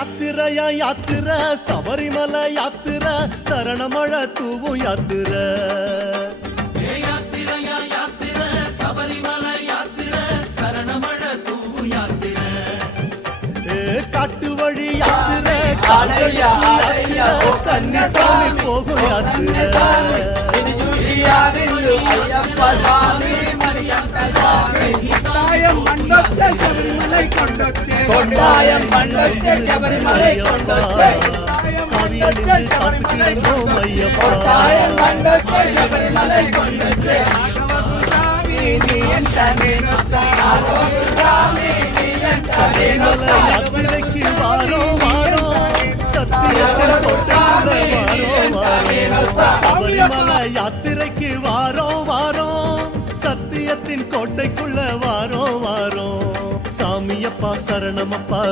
யாத்திரையா யாத்திர சபரிமல யாத்திர சரணமழ தூவும் யாத்திர யாத்திரையா யாத்திர சபரிமல யாத்திர சரணமழ தூவும் யாத்திர காட்டு வழி யாத்திர யாத்திர கன்னிசாமி போகும் யாத்திர கொண்டாயம் மண்டத்தை சபரிமலை கொண்டொச்சே காவியடிந்து ஐயப்பா கொண்டாயம் மண்டத்தை சபரிமலை கொண்டொச்சே சபரிமல யாத்திரைக்கு வாரோ வாரோ சத்தியத்தின் கோட்டைக்குள்ள வாரோ வாரோ சபரிமல யாத்திரைக்கு வாரோ வாரோ சத்தியத்தின் கோட்டைக்குள்ள வாரோ வாரோ சாமியப்பா சரணமப்பா